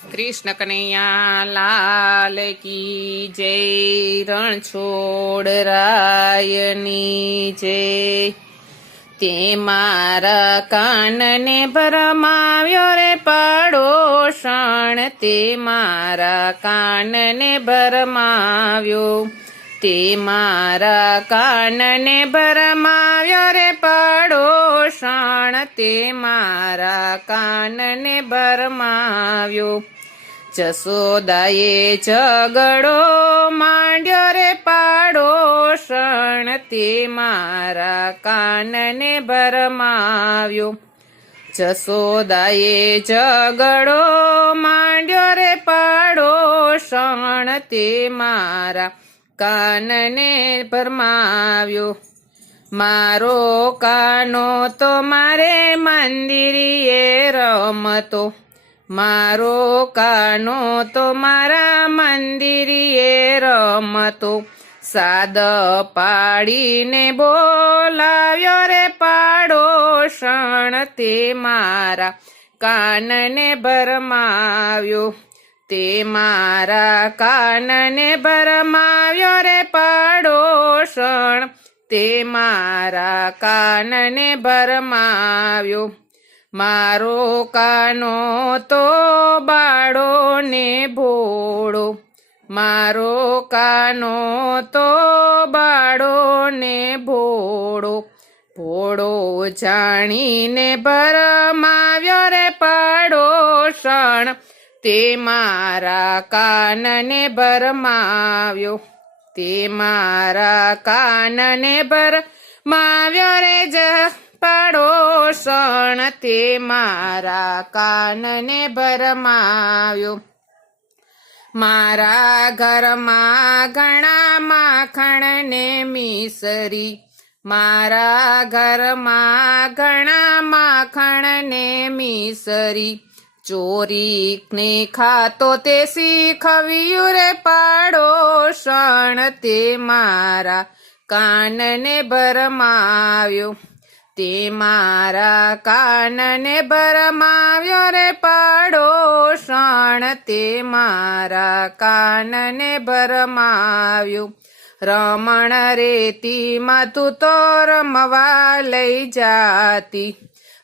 કૃષ્ણ કનૈયા લાલ કી જય, રણછોડ રાયની જય. તે મારા કાનને ભરમાવ્યો રે પાડોશણ, તે મારા કાનને ભરમાવ્યો, તે મારા કાનને ભરમાવ્યો રે પાડોશણ, તે મારા કાનને ભરમાવ્યો. જસોદાએ ઝઘડો માંડ્યો રે પાડોશણ, તે મારા કાનને ભરમાવ્યો. જસોદાએ ઝઘડો માંડ્યો રે પાડોશણ, તે મારા કાનને ભરમાવ્યો. મારો કાનો તો મારે મંદિરીએ રમતો, મારો કાનો તો મારા મંદિરીએ રમતો. સાદ પાડીને બોલાવ્યો રે પાડોશણ, તે મારા કાનને ભરમાવ્યો, તે મારા કાનને ભરમાવ્યો રે પાડોશણ, તે મારા કાનને ભરમાવ્યો. મારો કાનો તો બાળો ને ભોળો, મારો કાનો તો બાળો ને ભોળો, ભોળો જાણીને ભરમાવ્યો રે પાડોશણ, તે મારા કાનને ભરમાવ્યો, તે મારા કાનને ભરમાવ્યો રે પાડોશણ, તે મારા કાનને ભરમાવ્યો. મારા ઘરમાં ઘણા માખણ ને મિસરી, મારા ઘરમાં ઘણા માખણ ને મિસરી. ચોરીને ખાતો તે શીખવ્યું રે પાડોશણ, તે મારા કાનને ભરમાવ્યો, તે મારા કાનને ભરમાવ્યો રે પાડોશણ, તે મારા કાનને ભરમાવ્યો. રમણ રેતીમાં તું તો રમવા લઈ જાતી,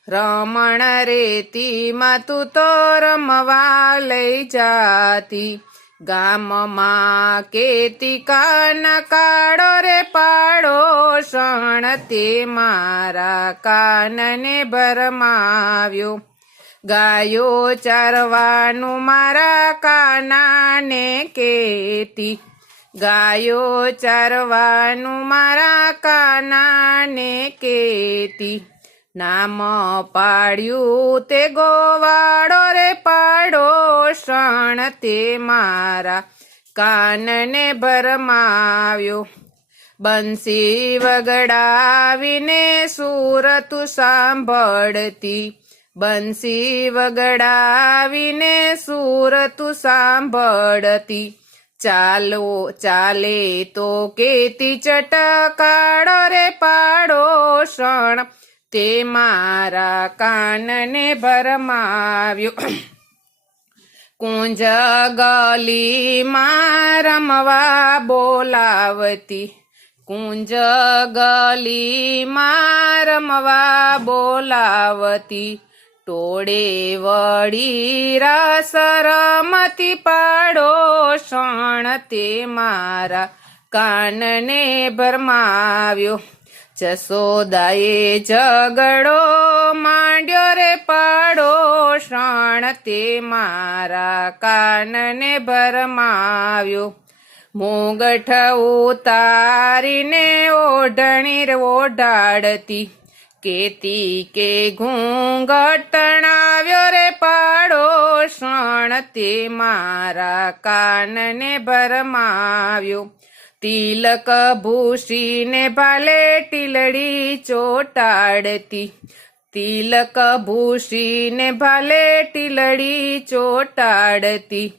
રમણ રેતીમાં તું તો રમવા લઈ જાતી. ગામમાં કેતી કાન કાળો રે પાડોશણ, તે મારા કાનને ભરમાવ્યો. ગાયો ચારવાનું મારા કાનાને કેતી, ગાયો ચારવાનું મારા કાનાને કેતી. નામ પાડ્યું તે ગોવાળો રે પાડોશણ, તે મારા કાનને ભરમાવ્યો. બંસી વગડાવીને સુર તું સાંભળતી, બંસી વગડાવીને સુર તું સાંભળતી. ચાલે તો કેતી ચટકાળો રે પાડોશણ, તે મારા કાનને ભરમાવ્યો. કુંજ ગલીમાં રમવા બોલાવતી, કુંજ ગલીમાં રમવા બોલાવતી. ટોળે વળી રસ રમતી પાડોશણ, તે મારા કાનને ભરમાવ્યો. જસોદાએ ઝઘડો માંડ્યો રે પાડોશણ, તે મારા કાનને ભરમાવ્યો. મુગટ ઉતારીને ઓઢણી ઓઢાડતી, કેતી કે ઘૂંઘટણાવ્યો રે પાડોશણ, તે મારા કાનને ભરમાવ્યો. તિલક ભૂષીને ભાલે ટીલડી ચોટાડતી, તિલક ભૂષીને ભાલે ટીલડી ચોટાડતી.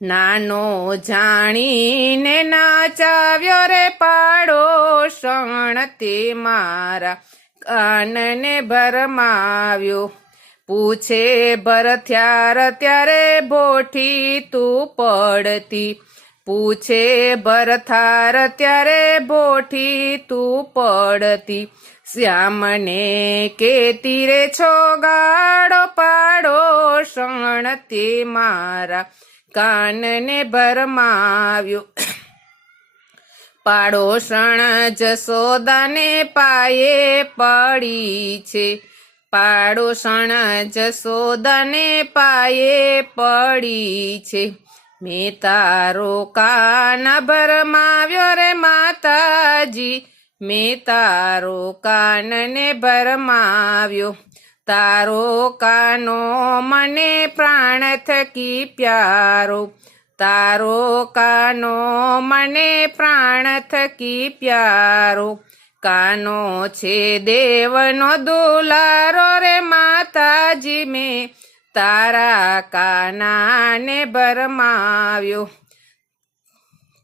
નાનો જાણીને નાચાવ્યો રે પાડોશણ, તે મારા કાનને ભરમાવ્યો. પૂછે ભરથ્યાર ત્યારે ભોઠી તું પડતી, પૂછે ભરથાર ત્યારે ભોઠી તું પડતી, શ્યામને કેતી રે છો ગાડો પાડોશણ તે મારા કાનને ભરમાવ્યો. પાડોશણ જશોદાને પાયે પડી છે, પાડોશણ જશોદાને પાયે પડી છે, મેં તારો કાન ભરમાવ્યો રે માતાજી, મેં તારો કાનને ભરમાવ્યો, તારો કાનો મને પ્રાણ થકી પ્યારો, તારો કાનો મને પ્રાણ થકી પ્યારો, કાનો છે દેવનો દુલારો રે માતાજી, મેં તારા કાનાને ભરમાવ્યો,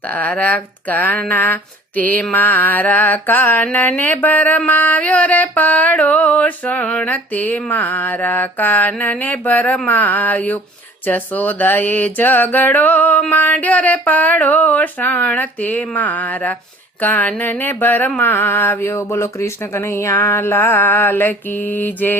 તારા કાના તે મારા કાનને ભરમાવ્યો રે પાડોશણ તે મારા કાનને ભરમાવ્યો, જશોદાએ ઝઘડો માંડ્યો રે પાડોશણ તે મારા કાનને ભરમાવ્યો. બોલો કૃષ્ણ કનૈયા લાલ કી જય.